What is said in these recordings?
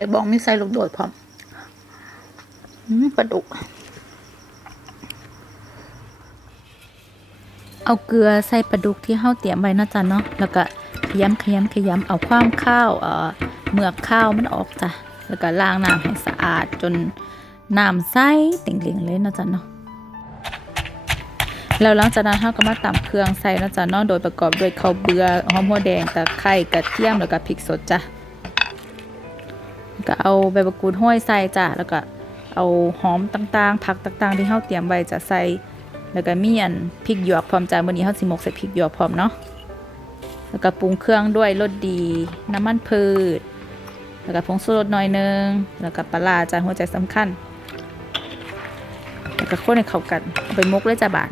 ไอ้บองมีใส่ลูกโดดพร้อมปลาดุก เอาเกลือใส่ปลาดุกที่เฮาเตรียมไว้นะจ้ะเนาะ แล้วก็ขยำขยำขยำเอาความข้าวเอ่อเมือกข้าวมันออกจ้ะ แล้วก็ล้างน้ำให้สะอาดจนน้ำใสเต่งเหลงเลยนะจ้ะเนาะแล้วหลังจากนั้นเราก็มาตำเครื่องใส่นะจ้ะเนาะโดยประกอบด้วยข้าวเบือหอมหัวแดงตะไคร้กระเทียมแล้วก็พริกสดจ้ะ ก็เอาใบมะกรูดห้อยใส่จ้ะแล้วก็เอาหอมต่างๆ ผักต่างๆ ที่เฮาเตรียมไว้จะใส่แล้วก็มีอันพริกหยวกพร้อมจ้ะมื้อนี้เฮาสิหมกใส่พริกหยวกพร้อมเนาะแล้วก็ปรุงเครื่องด้วยรสดี น้ำมันพืช แล้วก็ผงชูรสหน่อยนึง แล้วก็ปลาร้าจ้ะหัวใจสำคัญ แล้วก็คนให้เข้ากันเอาไปมกเลยจ้ะบาน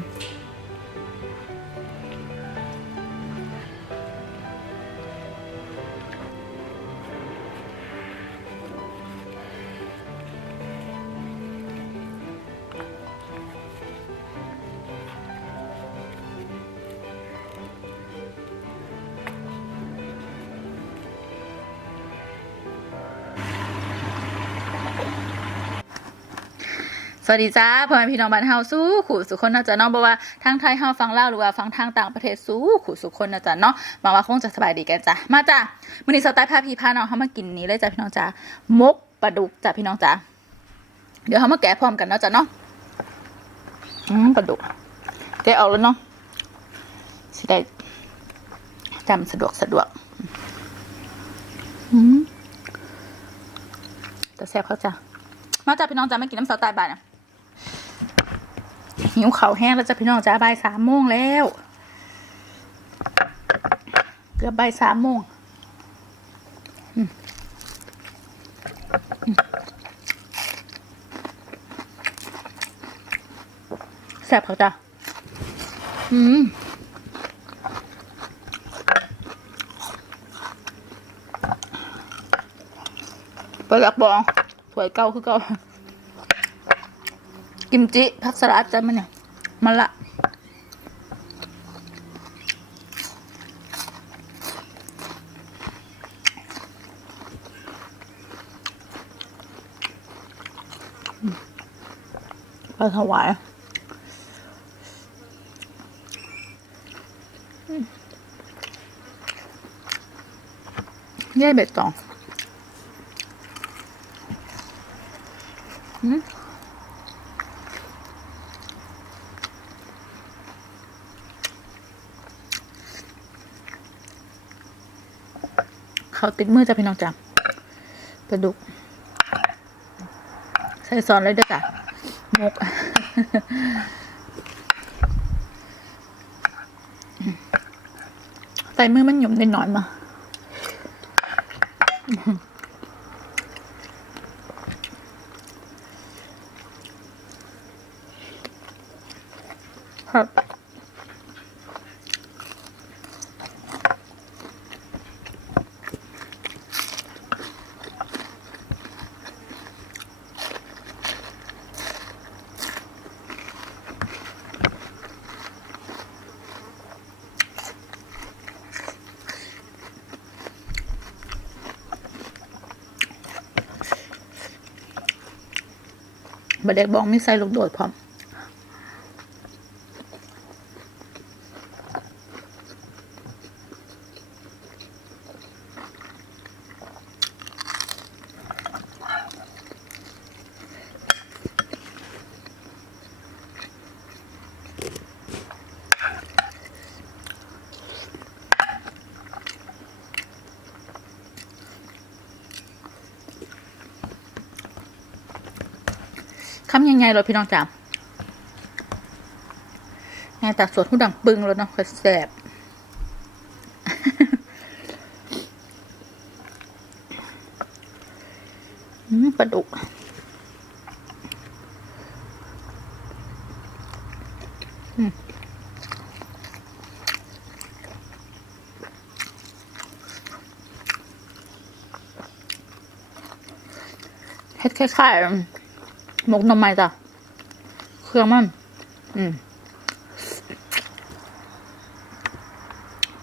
สวัสดีจ้าพ่อแม่พี่น้องบ้านเฮาสู้ขู่สุคนนะจ๊ะเนาะบ่ว่าทางไทยเฮาฟังเล่าหรือว่าฟังทางต่างประเทศสู้ขู่สุคนนะจ๊ะเนาะหวังว่าคงจะสบายดีกันจ้ะมาจ้ะมื้อนี้สไตล์พาพี่พาน้องเฮามากินนี้เลยจ้ะพี่น้องจ้ามกปลาดุกจ้ะพี่น้องจ้ะเดี๋ยวเฮามาแกะพร้อมกันเนาะจ้ะเนาะอืมปลาดุกแกะออกแล้วเนาะสิได้จำสะดวกสะดวกอืมแต่แซ่บเขาจ้ะมาจ้ะพี่น้องจ้ะมากินน้ำสใต้บ้านอะ หิวเขาแห้งแล้วจะพี่น้องจ้าบ่ายสามโมงแล้ว เกือบบ่ายสามโมงแซ่บเขาจ้ะอืมไปหลักบองถวยเก่าคือเก่า กิมจิผักสลัดจ้ะมันเนี่ยมันละปลาถวายอืมเย่เบ็ดตองอืม เขาติดมือจะพี่น้องจ้ะปลาดุก ใส่ซอนเลยด้อจ้ะมกใส่มือมันหยุ่มนิดหน่อยมาครับ บะเด็กบองมีใส่ลูกโดดพร้อม ราพี่น้องจ๋าไงแต่สวดหูดังปึงแล้วเนาะค่อยแสบอืมปลาดุกเฮ็ดคล้ายๆ มกหน่อไม้จ้ะ เครื่องมัน อืม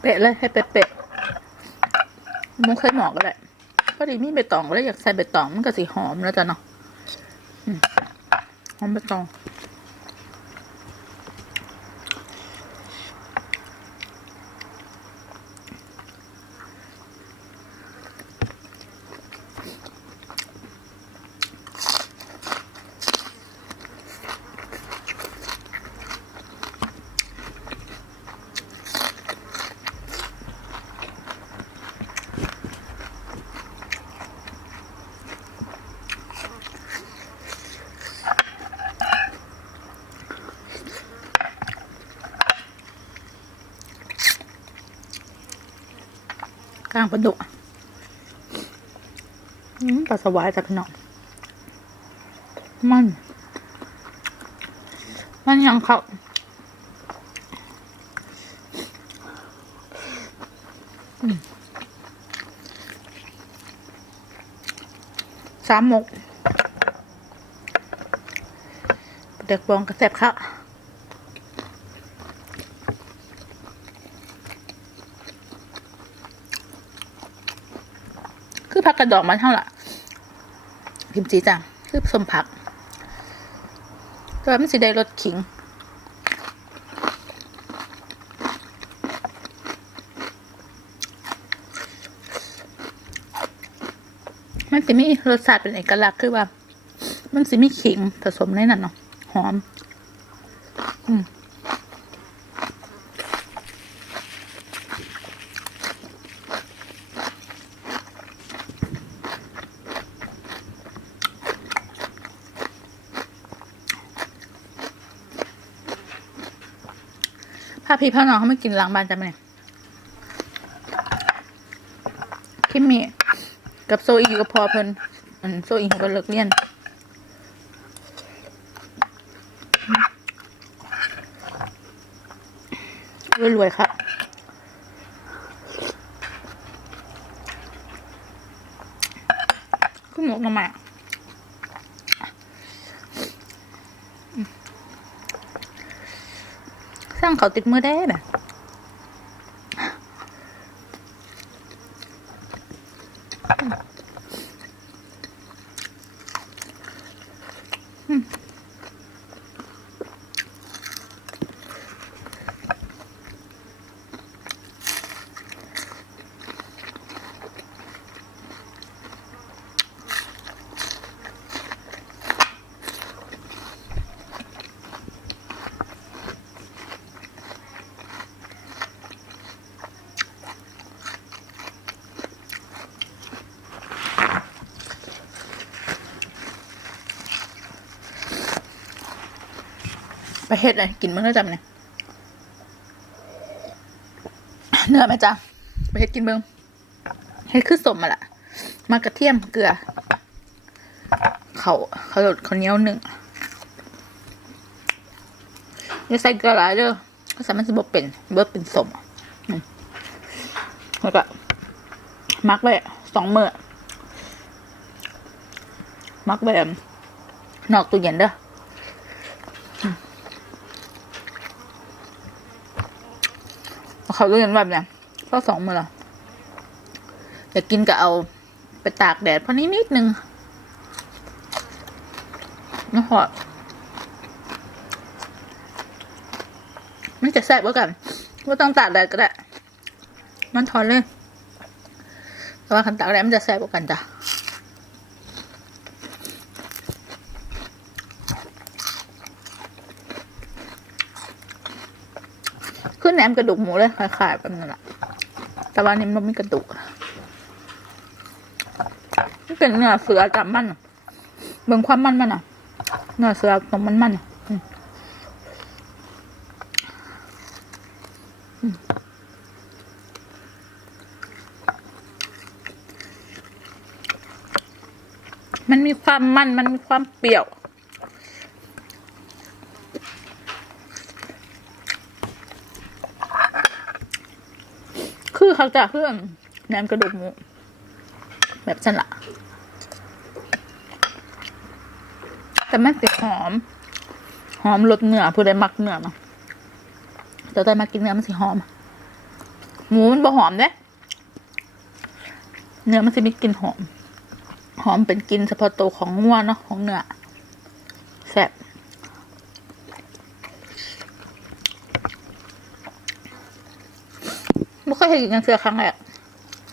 เปะเลยให้เป๊ะๆมุกเคยหมอกก็ได้พอดีมีใบตองก็เลยอยากใส่ใบตองมันก็สีหอมแล้วจ้ะเนาะหอมใบตองางปลาดุกอืมปลาสวายจ้ะพี่น้องมัน มันยังเขาสามหมกเด็กบองกระแสบค่ะ ผักกระดอกมันเท่าไหร่พิมจีจ้ะคือสมผักแต่ว่ามันสิได้รสขิงมันสิมีรสชาติเป็นเอกลักษณ์คือว่า มันสิมีขิงผสมในนั้นเนาะหอม อืมาพี่พาน้องเขาไม่กินล้างบ้านจ้ะแม่คิมมี่กับโซอีกับพอเพิ่นอืมโซอีเขาก็เลิกเรียนรวยๆค่ะขึ้นหมกหน่อไม้อืมสร้างเขาติดมือได้แบ บไปเฮ็ดอะไรกินมื้อแล้วจำเนี่ยเนื้อไหมจ๊ะไปเฮ็ดกินเบิ่งเฮ็ดคือสมมาละมากระเทียมเกลือ เขาเขาหลดข้าเนี้ยวหนึ่งอย่าใส่เกลือหลายเด้อก็สามารถจะบ่เป็นเบิดเป็นสมอแล้วก็มักไว้สองมื้อมักไว้นอกตู้เย็นเด้อ เขาเรียนแบบเนี่ยก็สองมือละอยากกินก็เอาไปตากแดดเพราะนี้นิดนึงนะพอมันจะแซ่บกว่ากันว่าต้องตากแดดก็ได้ มันทอนเลยแต่ว่าคันตากแดดมันจะแซ่บกว่ากันจ้ะขึ้นแหน มกระดูกหมูเลยคลายๆแบบนั้นแหละแต่ว่านี่มันไม่กระดูกมันเป็นเนื้อเสือกับมันเบิ่งความมันมันอะเนื้อเสือตรงมันมันๆอะมันมีความมันมันมีความเปรี้ยว เขาจะเครื่องแหนมกระดูกหมูแบบฉันละแต่มันสิหอม หอมรสเนื้อผู้ใดมักเนื้อเนาะแต่ใจมากินเนื้อมันสิหอม หมูมันบ่หอมเด้เนื้อมันจะมีกลิ่นหอม หอมเป็นกลิ่นเฉพาะตัวของงัวเนาะของเนื้อแซ่บไม่เค ยเห็นกินกันเสือครั้งแรก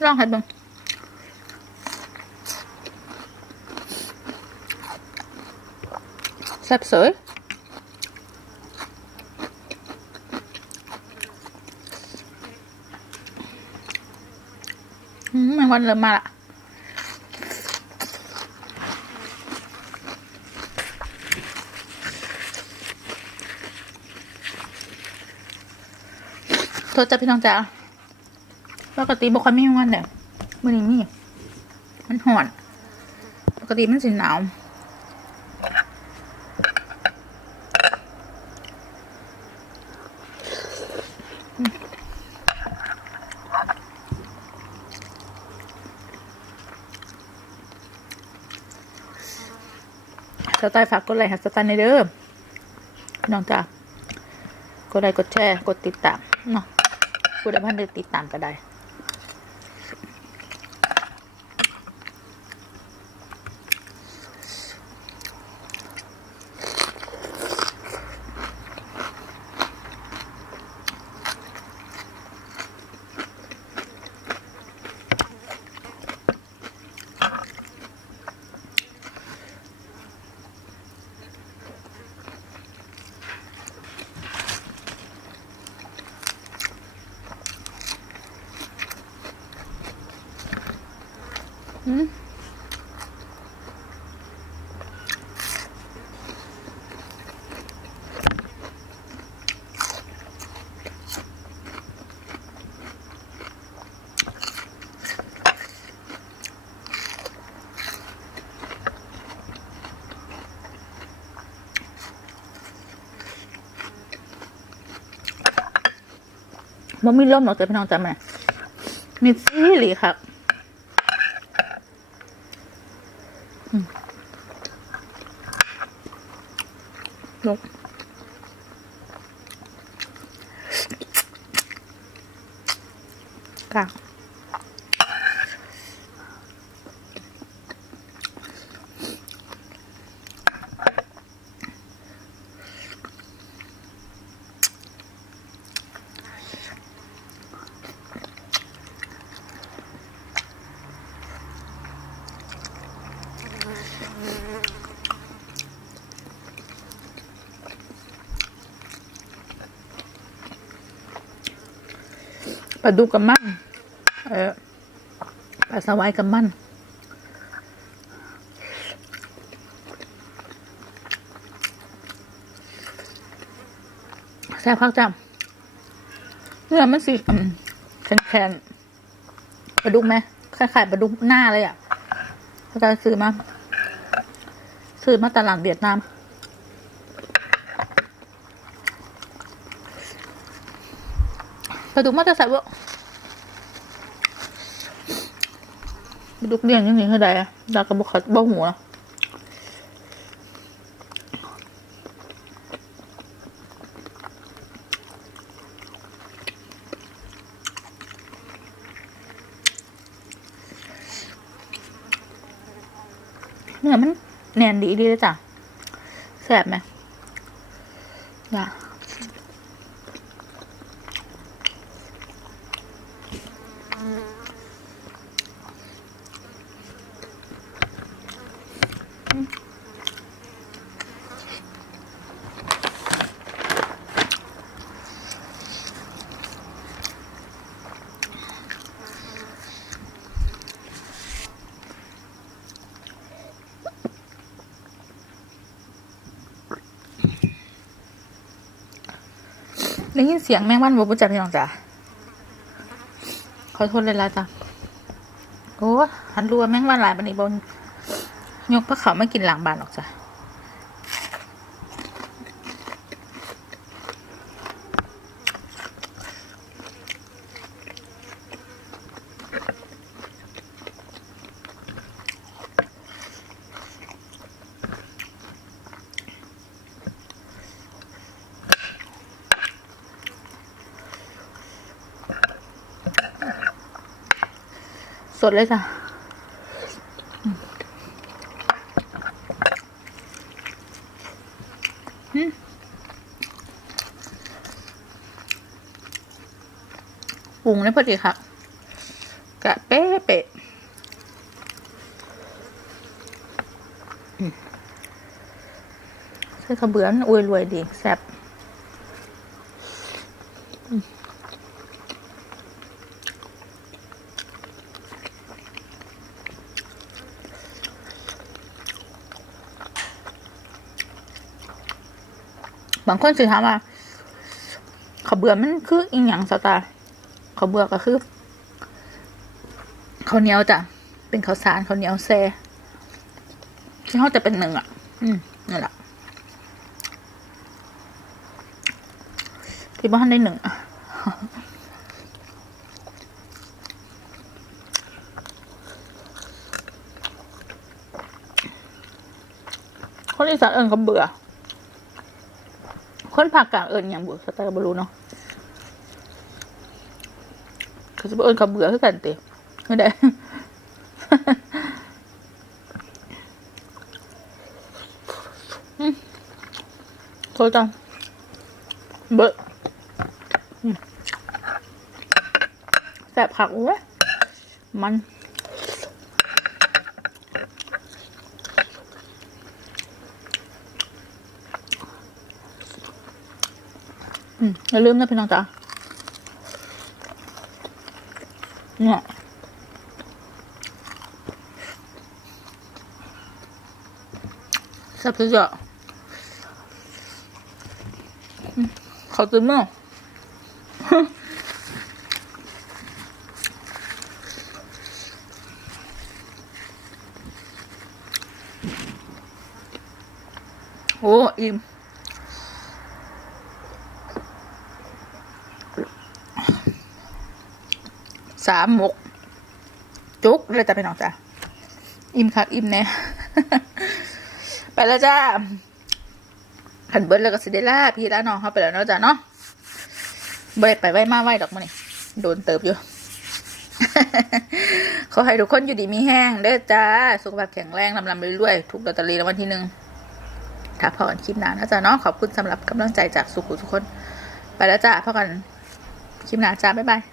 ลองให้เบิ่งแซ่บเสยมแมงวันเริ่มมาละโทษจ้าพี่น้องจ๋า ปกติบอกค่อยมีงวันเนี่ยมื่อนี้มีมันหอนปกติมันสิหนาวสไตล์ฝากกดไลค์ให้สไตล์ในเด้อพี่น้องจ้ากดไลค์กดแชร์ กดติดตามเนาะผู้ใดบ้านได้ติดตามก็ได้ มันมีร่มหรอกแต่พี่น้องจำไหมมีซีหลีครับ ลงกาก ปลาดุกกับมันเออปลาสวายกับมันแซ่บพักจำเนื้อมันสิแข็งแข็งปลาดุกไหมคล้ายๆปลาดุกหน้าเลยอะเขาจะซื้อมาซื้อมาตลาดเวียดนาม ปลาดุกมันจะใส่ว่าปลาดุกเลี้ยงยังไงเท่าใดอะดากระบอกขัดบ่หัวเนื้อมันแน่นดีดีเลยจ้ะแสบไหมจ้ะ ได้ยินเสียงแมงวันบ่ปุจักพี่น้องจ้ะขอโทษเลยละจ้ะโอ้หันรัวแมงวันหลายบันนี้บน ยกพระเขาไม่กินหลังบานหรอกจ้ะสดเลยจ้ะ งได้พอดีครับกะเป๊ะเป๊ะใส่ข้าเบือนอวยรวยดีแซ่บบางคนสิถามว่าข้าเบื่อมันคืออีหยังสไตล์ ข้าวเบื่อก็คือข้าวเหนียวจ้ะเป็นข้าวสารข้าวเหนียวแซ่ที่เขาจะเป็นหนึ่งอะ อืมนี่แหละที่บ้านได้หนึ่งอะคนอีสานเอิญเขาเบื่อ คนภาคกลางเอิญอย่างบุสไตล์บรูเนาะ เขาจะเอิญเขาเบื่อคือกันเตะไม่ได้โทษจังเบอะอืมแสบผักเว้ยมันอืมอย่าลืมนะพี่น้องจ๋า เนี่ยแซ่บสุดยอดอืมเขาตื่นมั้ง โอ้อิ่ม สามหมก จุกเลยจ้ะพี่น้องจ้ะอิ่มคักอิ่มแน่ไปแล้วจ้าขันเบิร์ดแล้วก็สิเดล่าพี่แล้วน้องเขาไปแล้วเนาะจ้ะเนาะเบ่ได้ไปไว้มาไว้ดอกมันนี่โดนเติบอยู่ขอให้ทุกคนอยู่ดีมีแห้งเด้อจ้า สุขภาพแข็งแรงลำลำเรวยๆถูกลอตเตอรี่รางวัลที่หนึ่งถ้าพอกันคลิปหน้านะจ๊ะเนาะขอบคุณสำหรับกำลังใจจากสุขุทุกคน ไปแล้วจ้าพอกันคลิปหน้าจ้าบ๊ายบาย